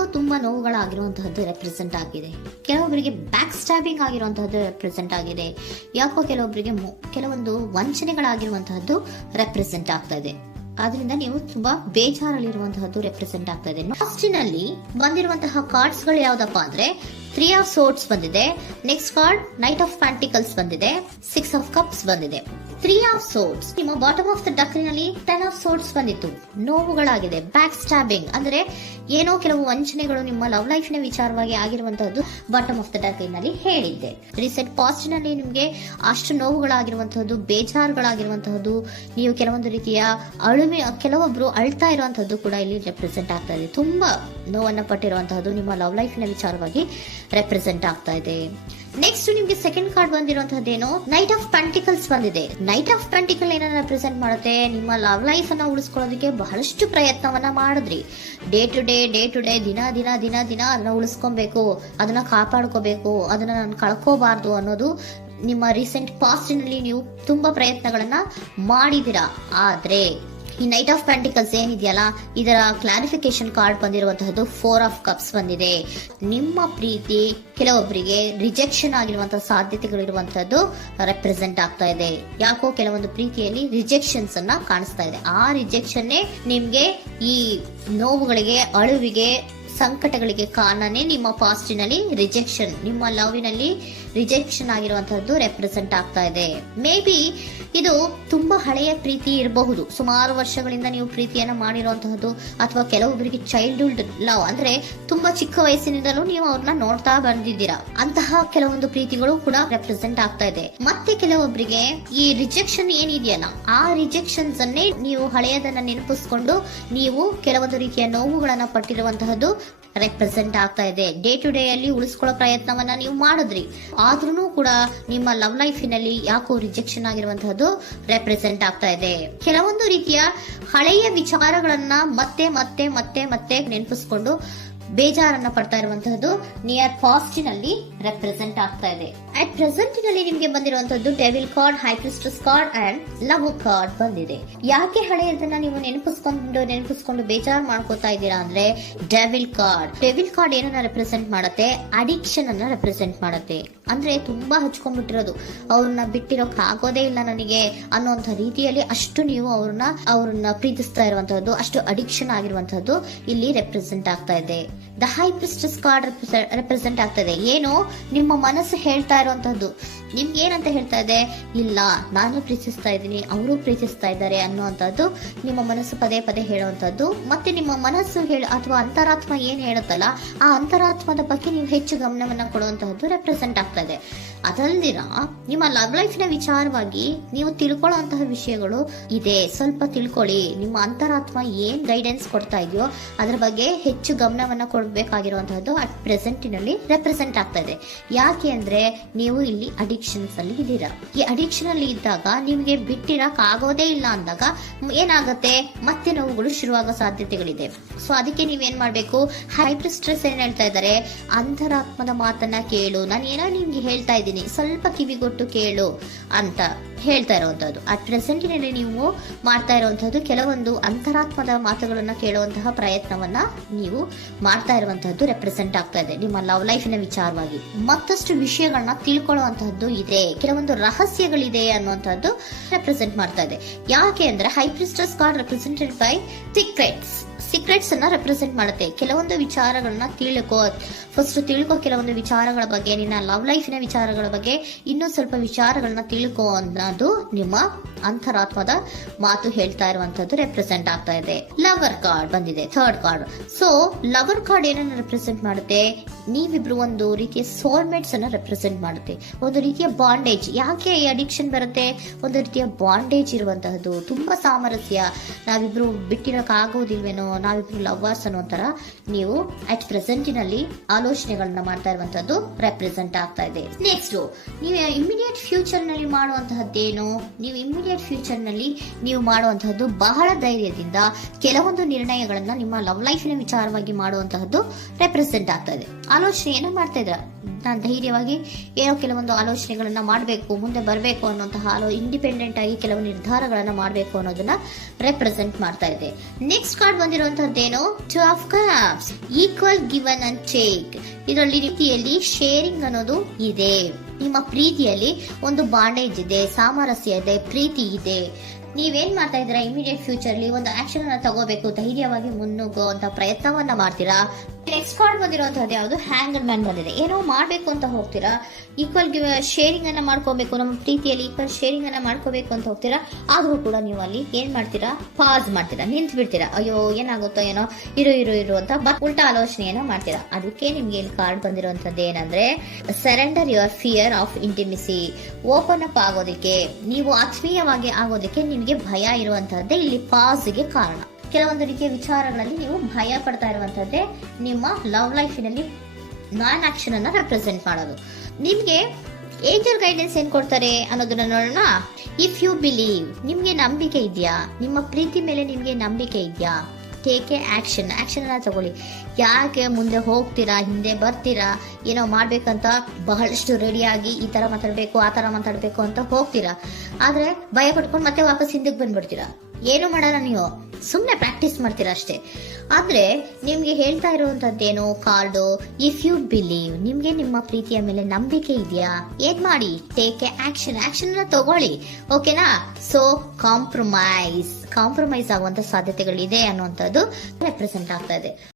ಯಾಕೋ ತುಂಬಾ ನೋವುಗಳಾಗಿರುವಂತಹದ್ದು ರೆಪ್ರೆಸೆಂಟ್ ಆಗಿದೆ. ಕೆಲವೊಬ್ಬರಿಗೆ ಬ್ಯಾಕ್ ಸ್ಟ್ಯಾಬಿಂಗ್ ಆಗಿರುವಂತಹದ್ದು ರೆಪ್ರೆಸೆಂಟ್ ಆಗಿದೆ. ಯಾಕೋ ಕೆಲವೊಬ್ಬರಿಗೆ ಕೆಲವೊಂದು ವಂಚನೆಗಳಾಗಿರುವಂತಹದ್ದು ರೆಪ್ರೆಸೆಂಟ್ ಆಗ್ತಾ ಇದೆ. ಆದ್ರಿಂದ ನೀವು ತುಂಬಾ ಬೇಜಾರಲ್ಲಿರುವಂತಹದ್ದು ರೆಪ್ರೆಸೆಂಟ್ ಆಗ್ತಾ ಇದೆ. ಲಾಸ್ಟಿನಲ್ಲಿ ಬಂದಿರುವಂತಹ ಕಾರ್ಡ್ಸ್ ಗಳು ಯಾವ್ದಪ್ಪ ಅಂದ್ರೆ 3 ಆಫ್ ಸೋರ್ಡ್ಸ್ ಬಂದಿದೆ. Next card knight of pentacles ಬಂದಿದೆ. 6 ಆಫ್ ಕಪ್ಸ್ ಬಂದಿದೆ. 3 ಆಫ್ ಸೋರ್ಡ್ಸ್ ನಿಮ್ಮ ಬಾಟಮ್ ಆಫ್ ದ ಡಕ್ನಲ್ಲಿ 10 ಆಫ್ ಸೋರ್ಡ್ಸ್ ಬಂದಿತ್ತು. ನೋವುಗಳಾಗಿದೆ, ಬ್ಯಾಕ್ ಸ್ಟ್ಯಾಬಿಂಗ್ ಅಂದ್ರೆ ಏನೋ ಕೆಲವು ವಂಚನೆಗಳು ನಿಮ್ಮ ಲವ್ ಲೈಫ್ ನ ವಿಚಾರವಾಗಿ ಆಗಿರುವಂತಹದ್ದು ಬಾಟಮ್ ಆಫ್ ದ ಡಕ್ನಲ್ಲಿ ಹೇಳಿದ್ದೆ. ರೀಸೆಂಟ್ ಪಾಸ್ಟ್ ನಲ್ಲಿ ನಿಮ್ಗೆ ಅಷ್ಟು ನೋವುಗಳಾಗಿರುವಂತಹದ್ದು, ಬೇಜಾರುಗಳಾಗಿರುವಂತಹದ್ದು, ನೀವು ಕೆಲವೊಂದು ರೀತಿಯ ಕೆಲವೊಬ್ರು ಅಳ್ತಾ ಇರುವಂತಹದ್ದು ಕೂಡ ಇಲ್ಲಿ ರೆಪ್ರೆಸೆಂಟ್ ಆಗ್ತಾ ಇದೆ. ತುಂಬಾ ನೋವನ್ನ ಪಟ್ಟಿರುವಂತಹದ್ದು ನಿಮ್ಮ ಲವ್ ಲೈಫ್ ನ ವಿಚಾರವಾಗಿ ರೆಪ್ರೆಸೆಂಟ್ ಆಗ್ತಾ ಇದೆ. ನೆಕ್ಸ್ಟ್ ನಿಮ್ಗೆ ಸೆಕೆಂಡ್ ಕಾರ್ಡ್ ಬಂದಿರುವಂತಹದ್ದೇನು ನೈಟ್ ಆಫ್ ಪೆಂಟಿಕಲ್ಸ್ ಬಂದಿದೆ. ನೈಟ್ ಆಫ್ ಪೆಂಟಿಕಲ್ ಏನನ್ನ ರೆಪ್ರೆಸೆಂಟ್ ಮಾಡುತ್ತೆ, ನಿಮ್ಮ ಲವ್ ಲೈಫ್ ಅನ್ನ ಉಳಿಸ್ಕೊಳ್ಳೋದಕ್ಕೆ ಬಹಳಷ್ಟು ಪ್ರಯತ್ನವನ್ನ ಮಾಡಿದ್ರಿ. ಡೇ ಟು ಡೇ ದಿನ ಅದನ್ನ ಉಳಿಸ್ಕೊಬೇಕು, ಅದನ್ನ ಕಾಪಾಡ್ಕೋಬೇಕು, ಅದನ್ನ ನಾನು ಕಳ್ಕೋಬಾರ್ದು ಅನ್ನೋದು ನಿಮ್ಮ ರೀಸೆಂಟ್ ಪಾಸ್ಟ್ ನಲ್ಲಿ ನೀವು ತುಂಬಾ ಪ್ರಯತ್ನಗಳನ್ನ ಮಾಡಿದಿರಾ. ಆದ್ರೆ ಈ ನೈಟ್ ಆಫ್ ಪ್ಯಾಂಟಿಕಲ್ಸ್ ಏನಿದೆಯಲ್ಲ, ಇದರ ಕ್ಲಾರಿಫಿಕೇಶನ್ ಕಾರ್ಡ್ ಬಂದಿರುವಂತಹದ್ದು 4 ಆಫ್ ಕಪ್ಸ್ ಬಂದಿದೆ. ನಿಮ್ಮ ಪ್ರೀತಿ ಕೆಲವೊಬ್ಬರಿಗೆ ರಿಜೆಕ್ಷನ್ ಆಗಿರುವಂತಹ ಸಾಧ್ಯತೆಗಳಿರುವಂತಹದ್ದು ರೆಪ್ರೆಸೆಂಟ್ ಆಗ್ತಾ ಇದೆ. ಯಾಕೋ ಕೆಲವೊಂದು ಪ್ರೀತಿಯಲ್ಲಿ ರಿಜೆಕ್ಷನ್ಸ್ ಅನ್ನ ಕಾಣಿಸ್ತಾ ಇದೆ. ಆ ರಿಜೆಕ್ಷನ್ ನಿಮ್ಗೆ ಈ ನೋವುಗಳಿಗೆ, ಅಳುವಿಗೆ, ಸಂಕಟಗಳಿಗೆ ಕಾರಣನೇ ನಿಮ್ಮ ಪಾಸ್ಟಿನಲ್ಲಿ ರಿಜೆಕ್ಷನ್, ನಿಮ್ಮ ಲವ್ನಲ್ಲಿ ರಿಜೆಕ್ಷನ್ ಆಗಿರುವಂತಹದ್ದು ರೆಪ್ರೆಸೆಂಟ್ ಆಗ್ತಾ ಇದೆ. ಮೇ ಬಿ ಇದು ತುಂಬಾ ಹಳೆಯ ಪ್ರೀತಿ ಇರಬಹುದು, ಸುಮಾರು ವರ್ಷಗಳಿಂದ ನೀವು ಪ್ರೀತಿಯನ್ನ ಮಾಡಿರುವಂತಹದ್ದು, ಅಥವಾ ಕೆಲವೊಬ್ಬರಿಗೆ ಚೈಲ್ಡ್ಹುಡ್ ಲವ್ ಅಂದ್ರೆ ತುಂಬಾ ಚಿಕ್ಕ ವಯಸ್ಸಿನಿಂದಲೂ ನೀವು ಅವ್ರನ್ನ ನೋಡ್ತಾ ಬಂದಿದ್ದೀರಾ. ಅಂತಹ ಕೆಲವೊಂದು ಪ್ರೀತಿಗಳು ಕೂಡ ರೆಪ್ರೆಸೆಂಟ್ ಆಗ್ತಾ ಇದೆ. ಮತ್ತೆ ಕೆಲವೊಬ್ಬರಿಗೆ ಈ ರಿಜೆಕ್ಷನ್ ಏನಿದೆಯಲ್ಲ, ಆ ರಿಜೆಕ್ಷನ್ಸ್ ಅನ್ನೇ ನೀವು ಹಳೆಯದನ್ನ ನೆನಪಿಸ್ಕೊಂಡು ನೀವು ಕೆಲವೊಂದು ರೀತಿಯ ನೋವುಗಳನ್ನ ಪಟ್ಟಿರುವಂತಹದ್ದು ರೆಪ್ರೆಸೆಂಟ್ ಆಗ್ತಾ ಇದೆ. ಡೇ ಟು ಡೇ ಅಲ್ಲಿ ಉಳಿಸ್ಕೊಳ್ಳೋ ಪ್ರಯತ್ನವನ್ನ ನೀವು ಮಾಡಿದ್ರಿ, ಆದ್ರೂ ಕೂಡ ನಿಮ್ಮ ಲವ್ ಲೈಫಿನಲ್ಲಿ ಯಾಕೋ ರಿಜೆಕ್ಷನ್ ಆಗಿರುವಂತಹದ್ದು ರೆಪ್ರೆಸೆಂಟ್ ಆಗ್ತಾ ಇದೆ. ಕೆಲವೊಂದು ರೀತಿಯ ಹಳೆಯ ವಿಚಾರಗಳನ್ನ ಮತ್ತೆ ಮತ್ತೆ ಮತ್ತೆ ಮತ್ತೆ ನೆನಪಿಸ್ಕೊಂಡು ಬೇಜಾರನ್ನ ಪಡ್ತಾ ಇರುವಂತಹದ್ದು ನಿಯರ್ ಪಾಸ್ಟಿನಲ್ಲಿ ರೆಪ್ರೆಸೆಂಟ್ ಆಗ್ತಾ ಇದೆ. ಅಟ್ ಪ್ರೆಸೆಂಟಿನಲ್ಲಿ ನಿಮ್ಗೆ ಬಂದಿರುವಂತಹದ್ದು devil card, high priestess card and love card ಬಂದಿದೆ. ಯಾಕೆ ಹಳೆಯದನ್ನ ನೀವು ನೆನಪಿಸ್ಕೊಂಡು ಬೇಜಾರು ಮಾಡ್ಕೋತಾ ಇದ್ದೀರಾ ಅಂದ್ರೆ, ಡೆವಿಲ್ ಕಾರ್ಡ್ ಏನನ್ನ ರೆಪ್ರೆಸೆಂಟ್ ಮಾಡುತ್ತೆ, ಅಡಿಕ್ಷನ್ ಅನ್ನ ರೆಪ್ರೆಸೆಂಟ್ ಮಾಡುತ್ತೆ. ಅಂದ್ರೆ ತುಂಬಾ ಹಚ್ಕೊಂಡ್ಬಿಟ್ಟಿರೋದು, ಅವ್ರನ್ನ ಬಿಟ್ಟಿರೋಕ್ ಆಗೋದೇ ಇಲ್ಲ ನನಗೆ ಅನ್ನೋಂಥ ರೀತಿಯಲ್ಲಿ ಅಷ್ಟು ನೀವು ಅವ್ರನ್ನ ಪ್ರೀತಿಸ್ತಾ ಇರುವಂತಹದ್ದು, ಅಷ್ಟು ಅಡಿಕ್ಷನ್ ಆಗಿರುವಂತಹದ್ದು ಇಲ್ಲಿ ರೆಪ್ರೆಸೆಂಟ್ ಆಗ್ತಾ ಇದೆ. The high priestess card represent ಆಗ್ತದೆ. ಏನು ನಿಮ್ಮ ಮನಸ್ಸು ಹೇಳ್ತಾ ಇರುವಂತಹದ್ದು, ನಿಮ್ಗೆ ಏನಂತ ಹೇಳ್ತಾ ಇದೆ, ಇಲ್ಲ ನಾನು ಪ್ರೀತಿಸ್ತಾ ಇದ್ದೀನಿ, ಅವರು ಪ್ರೀತಿಸ್ತಾ ಇದ್ದಾರೆ ಅನ್ನುವಂಥದ್ದು ನಿಮ್ಮ ಮನಸ್ಸು ಪದೇ ಪದೇ ಹೇಳುವಂತದ್ದು. ಮತ್ತೆ ನಿಮ್ಮ ಮನಸ್ಸು ಅಥವಾ ಅಂತರಾತ್ಮ ಏನ್ ಹೇಳುತ್ತಲ್ಲ, ಆ ಅಂತರಾತ್ಮದ ಬಗ್ಗೆ ನೀವು ಹೆಚ್ಚು ಗಮನವನ್ನ ಕೊಡುವಂತಹದ್ದು ರೆಪ್ರೆಸೆಂಟ್ ಆಗ್ತಾ ಇದೆ. ಅದಲ್ದಿರ ನಿಮ್ಮ ಲವ್ ಲೈಫ್ ನ ವಿಚಾರವಾಗಿ ನೀವು ತಿಳ್ಕೊಳ್ಳುವಂತಹ ವಿಷಯಗಳು ಇದೆ, ಸ್ವಲ್ಪ ತಿಳ್ಕೊಳ್ಳಿ. ನಿಮ್ಮ ಅಂತರಾತ್ಮ ಏನ್ ಗೈಡೆನ್ಸ್ ಕೊಡ್ತಾ ಇದೆಯೋ ಅದರ ಬಗ್ಗೆ ಹೆಚ್ಚು ಗಮನವನ್ನ ಕೊಡಬೇಕಾಗಿರುವಂತಹದ್ದು ಅಟ್ ಪ್ರೆಸೆಂಟಿನಲ್ಲಿ ರೆಪ್ರೆಸೆಂಟ್ ಆಗ್ತಾ ಇದೆ. ಯಾಕೆ ಅಂದ್ರೆ ನೀವು ಇಲ್ಲಿ ಅಡಿಕ್ಷನ್ಸ್ ಅಲ್ಲಿ ಇದ್ದೀರಾ. ಈ ಅಡಿಕ್ಷನ್ ಅಲ್ಲಿ ಇದ್ದಾಗ ನಿಮ್ಗೆ ಬಿಟ್ಟಿರಕ್ ಆಗೋದೇ ಇಲ್ಲ ಅಂದಾಗ ಏನಾಗುತ್ತೆ, ಮತ್ತೆ ನೋವುಗಳು ಶುರುವಾಗೋ ಸಾಧ್ಯತೆಗಳಿದೆ. ಸೊ ಅದಕ್ಕೆ ನೀವೇನ್ ಮಾಡ್ಬೇಕು, ಹೈಪರ್ ಸ್ಟ್ರೆಸ್ ಏನ್ ಹೇಳ್ತಾ ಇದ್ದಾರೆ, ಅಂತರಾತ್ಮದ ಮಾತನ್ನ ಕೇಳು, ನಾನು ಏನೋ ನಿಮ್ಗೆ ಹೇಳ್ತಾ ಇದ್ದೀನಿ, ಸ್ವಲ್ಪ ಕಿವಿಗೊಟ್ಟು ಕೇಳು ಅಂತ ಹೇಳ್ತಾ ಇರುವಂತದ್ದು. ಅಟ್ ಪ್ರೆಸೆಂಟಿನಲ್ಲಿ ನೀವು ಮಾಡ್ತಾ ಇರುವಂತಹದ್ದು ಕೆಲವೊಂದು ಅಂತರಾತ್ಮದ ಮಾತುಗಳನ್ನ ಕೇಳುವಂತಹ ಪ್ರಯತ್ನವನ್ನ ನೀವು ಮಾಡ್ತಾ ಇರುವಂತಹದ್ದು ರೆಪ್ರೆಸೆಂಟ್ ಆಗ್ತಾ ಇದೆ. ನಿಮ್ಮ ಲವ್ ಲೈಫಿನ ವಿಚಾರವಾಗಿ ಮತ್ತಷ್ಟು ವಿಷಯಗಳನ್ನ ತಿಳ್ಕೊಳ್ಳುವಂತಹದ್ದು ಇದೆ, ಕೆಲವೊಂದು ರಹಸ್ಯಗಳಿದೆ ಅನ್ನುವಂಥದ್ದು ರೆಪ್ರೆಸೆಂಟ್ ಮಾಡ್ತಾ ಇದೆ. ಯಾಕೆ ಅಂದ್ರೆ high priestess card represented by secrets ಅನ್ನ ರೆಪ್ರೆಸೆಂಟ್ ಮಾಡುತ್ತೆ. ಕೆಲವೊಂದು ವಿಚಾರಗಳನ್ನ ತಿಳ್ಕೊ ಕೆಲವೊಂದು ವಿಚಾರಗಳ ಬಗ್ಗೆ, ನಿನ್ನ ಲವ್ ಲೈಫಿನ ವಿಚಾರಗಳ ಬಗ್ಗೆ ಇನ್ನೂ ಸ್ವಲ್ಪ ವಿಚಾರಗಳನ್ನ ತಿಳ್ಕೊ ಅನ್ನೋದು ನಿಮ್ಮ ಅಂತರಾತ್ಮದ ಮಾತು ಹೇಳ್ತಾ ಇರುವಂತದ್ದು ರೆಪ್ರೆಸೆಂಟ್ ಆಗ್ತಾ ಇದೆ. ಲವರ್ ಕಾರ್ಡ್ ಬಂದಿದೆ, third card. So lover card ಏನನ್ನ ರೆಪ್ರೆಸೆಂಟ್ ಮಾಡುತ್ತೆ, ನೀವಿಬ್ರು ಒಂದು ರೀತಿಯ ಸೋಲ್ಮೇಟ್ಸ್ ಅನ್ನ ರೆಪ್ರೆಸೆಂಟ್ ಮಾಡುತ್ತೆ, ಒಂದು ರೀತಿಯ ಬಾಂಡೇಜ್. ಯಾಕೆ ಈ ಅಡಿಕ್ಷನ್ ಬರುತ್ತೆ, ಒಂದು ರೀತಿಯ ಬಾಂಡೇಜ್ ಇರುವಂತಹದ್ದು, ತುಂಬಾ ಸಾಮರಸ್ಯ, ನಾವಿಬ್ರು ಬಿಟ್ಟಿರಕ್ ಆಗೋದಿಲ್ವೇನೋ, ನಾವಿಬ್ರು ಲವರ್ಸ್ ಅನ್ನೋ ತರ ನೀವು ಅಟ್ ಪ್ರೆಸೆಂಟಿನಲ್ಲಿ ಆಲೋಚನೆಗಳನ್ನ ಮಾಡ್ತಾ ಇರುವಂತದ್ದು ರೆಪ್ರೆಸೆಂಟ್ ಆಗ್ತಾ ಇದೆ. ನೆಕ್ಸ್ಟ್ ನೀವು ಇಮಿಡಿಯೇಟ್ ಫ್ಯೂಚರ್ ನಲ್ಲಿ ಮಾಡುವಂತಹದ್ದೇನು, ನೀವು ಇಮಿಡಿಯೇಟ್ ಫ್ಯೂಚರ್ ನಲ್ಲಿ ನೀವು ಮಾಡುವಂತಹದ್ದು ಬಹಳ ಧೈರ್ಯದಿಂದ ಕೆಲವೊಂದು ನಿರ್ಣಯಗಳನ್ನ ನಿಮ್ಮ ಲವ್ ಲೈಫಿನ ವಿಚಾರವಾಗಿ ಮಾಡುವಂತಹದ್ದು ರೆಪ್ರೆಸೆಂಟ್ ಆಗ್ತಾ ಇದೆ. ಆಲೋಚನೆಯನ್ನ ಮಾಡ್ತಾ ಇದ್ರ. ನಾನು ಧೈರ್ಯವಾಗಿ ಏನೋ ಕೆಲವೊಂದು ಆಲೋಚನೆಗಳನ್ನ ಮಾಡಬೇಕು, ಮುಂದೆ ಬರಬೇಕು ಅನ್ನುವಂತಹ ಇಂಡಿಪೆಂಡೆಂಟ್ ಆಗಿ ಕೆಲವು ನಿರ್ಧಾರಗಳನ್ನ ಮಾಡಬೇಕು ಅನ್ನೋದನ್ನ ರೆಪ್ರೆಸೆಂಟ್ ಮಾಡ್ತಾ ಇದೆ. ನೆಕ್ಸ್ಟ್ ಕಾರ್ಡ್ ಬಂದಿರುವಂತದ್ದೇನು, 2 of cups, equal given and take. ಇದರಲ್ಲಿ ರೀತಿಯಲ್ಲಿ ಶೇರಿಂಗ್ ಅನ್ನೋದು ಇದೆ. ನಿಮ್ಮ ಪ್ರೀತಿಯಲ್ಲಿ ಒಂದು ಬಾಂಡೇಜ್ ಇದೆ, ಸಾಮರಸ್ಯ ಇದೆ, ಪ್ರೀತಿ ಇದೆ. ನೀವೇನ್ ಮಾಡ್ತಾ ಇದ್ದೀರಾ, ಇಮಿಡಿಯೇಟ್ ಫ್ಯೂಚರ್ ಅಲ್ಲಿ ಒಂದು ಆಕ್ಷನ್ ಅನ್ನ ತಗೋಬೇಕು, ಧೈರ್ಯವಾಗಿ ಮುನ್ನುಗ್ಗುವಂತ ಪ್ರಯತ್ನವನ್ನ ಮಾಡ್ತೀರಾ. ನೆಕ್ಸ್ಟ್ ಕಾರ್ಡ್ ಬಂದಿರುವಂತದ್ದು ಯಾವುದು, ಹ್ಯಾಂಗರ್ ಮ್ಯಾನ್ ಬಂದಿದೆ. ಏನೋ ಮಾಡ್ಬೇಕು ಅಂತ ಹೋಗ್ತೀರಾ, ಈಕ್ವಲ್ ಶೇರಿಂಗ್ ಅನ್ನ ಮಾಡ್ಕೋಬೇಕು, ನಮ್ಮ ಪ್ರೀತಿಯಲ್ಲಿ ಈಕ್ವಲ್ ಶೇರಿಂಗ್ ಅನ್ನ ಮಾಡ್ಕೋಬೇಕು ಅಂತ ಹೋಗ್ತೀರಾ. ಆದ್ರೂ ಕೂಡ ನೀವು ಅಲ್ಲಿ ಏನ್ ಮಾಡ್ತೀರಾ, ಪಾಸ್ ಮಾಡ್ತೀರಾ, ನಿಂತು ಬಿಡ್ತೀರಾ. ಅಯ್ಯೋ ಏನಾಗುತ್ತೋ ಏನೋ, ಇರು ಅಂತ ಉಲ್ಟಾ ಆಲೋಚನೆಯನ್ನ ಮಾಡ್ತೀರಾ. ಅದಕ್ಕೆ ನಿಮ್ಗೆ ಇಲ್ಲಿ ಕಾರ್ಡ್ ಬಂದಿರುವಂತದ್ದು ಏನಂದ್ರೆ, surrender your fear of intimacy. Open up ಆಗೋದಕ್ಕೆ, ನೀವು ಆತ್ಮೀಯವಾಗಿ ಆಗೋದಕ್ಕೆ ನಿಮಗೆ ಭಯ ಇರುವಂತಹದ್ದೇ ಇಲ್ಲಿ ಪಾಸ್ಗೆ ಕಾರಣ. ಕೆಲವೊಂದು ರೀತಿಯ ವಿಚಾರಗಳಲ್ಲಿ ನೀವು ಭಯ ಪಡ್ತಾ ಇರುವಂತದ್ದೇ ನಿಮ್ಮ ಲವ್ ಲೈಫಿನಲ್ಲಿ ನಾನ್ ಆಕ್ಷನ್ ಅನ್ನ ರೆಪ್ರೆಸೆಂಟ್ ಮಾಡೋದು. ನಿಮ್ಗೆ ಏಂಜಲ್ ಗೈಡೆನ್ಸ್ ಏನ್ ಕೊಡ್ತಾರೆ ಅನ್ನೋದನ್ನ ನೋಡೋಣ. ಇಫ್ ಯು ಬಿಲೀವ್, ನಿಮ್ಗೆ ನಂಬಿಕೆ ಇದೆಯಾ, ನಿಮ್ಮ ಪ್ರೀತಿ ಮೇಲೆ ನಿಮ್ಗೆ ನಂಬಿಕೆ ಇದೆಯಾ, ಟೇಕ್ ಎ ಆಕ್ಷನ್ ಅನ್ನ ತಗೊಳ್ಳಿ. ಯಾಕೆ ಮುಂದೆ ಹೋಗ್ತೀರಾ, ಹಿಂದೆ ಬರ್ತೀರಾ, ಏನೋ ಮಾಡ್ಬೇಕಂತ ಬಹಳಷ್ಟು ರೆಡಿಯಾಗಿ ಈ ತರ ಮಾತಾಡ್ಬೇಕು, ಆ ತರ ಮಾತಾಡ್ಬೇಕು ಅಂತ ಹೋಗ್ತೀರಾ. ಆದ್ರೆ ಭಯ ಪಡ್ಕೊಂಡು ಮತ್ತೆ ವಾಪಸ್ ಹಿಂದಕ್ಕೆ ಬಂದ್ಬಿಡ್ತೀರಾ. ಏನು ಮಾಡಲ್ಲ, ನೀವು ಸುಮ್ನೆ ಪ್ರಾಕ್ಟೀಸ್ ಮಾಡ್ತೀರಾ ಅಷ್ಟೇ. ಆದ್ರೆ ನಿಮ್ಗೆ ಹೇಳ್ತಾ ಇರುವಂತದ್ದೇನು ಕಾರ್ಡು, ಇಫ್ ಯು ಬಿಲೀವ್, ನಿಮ್ಗೆ ನಿಮ್ಮ ಪ್ರೀತಿಯ ಮೇಲೆ ನಂಬಿಕೆ ಇದೆಯಾ, ಏನ್ ಮಾಡಿ, ಟೇಕ್ ಎ ಆಕ್ಷನ್ ಅನ್ನ ತಗೊಳ್ಳಿ. ಓಕೆನಾ. ಸೊ ಕಾಂಪ್ರಮೈಸ್ ಆಗುವಂತ ಸಾಧ್ಯತೆಗಳಿದೆ ಅನ್ನುವಂಥದ್ದು ರೆಪ್ರೆಸೆಂಟ್ ಆಗ್ತಾ ಇದೆ.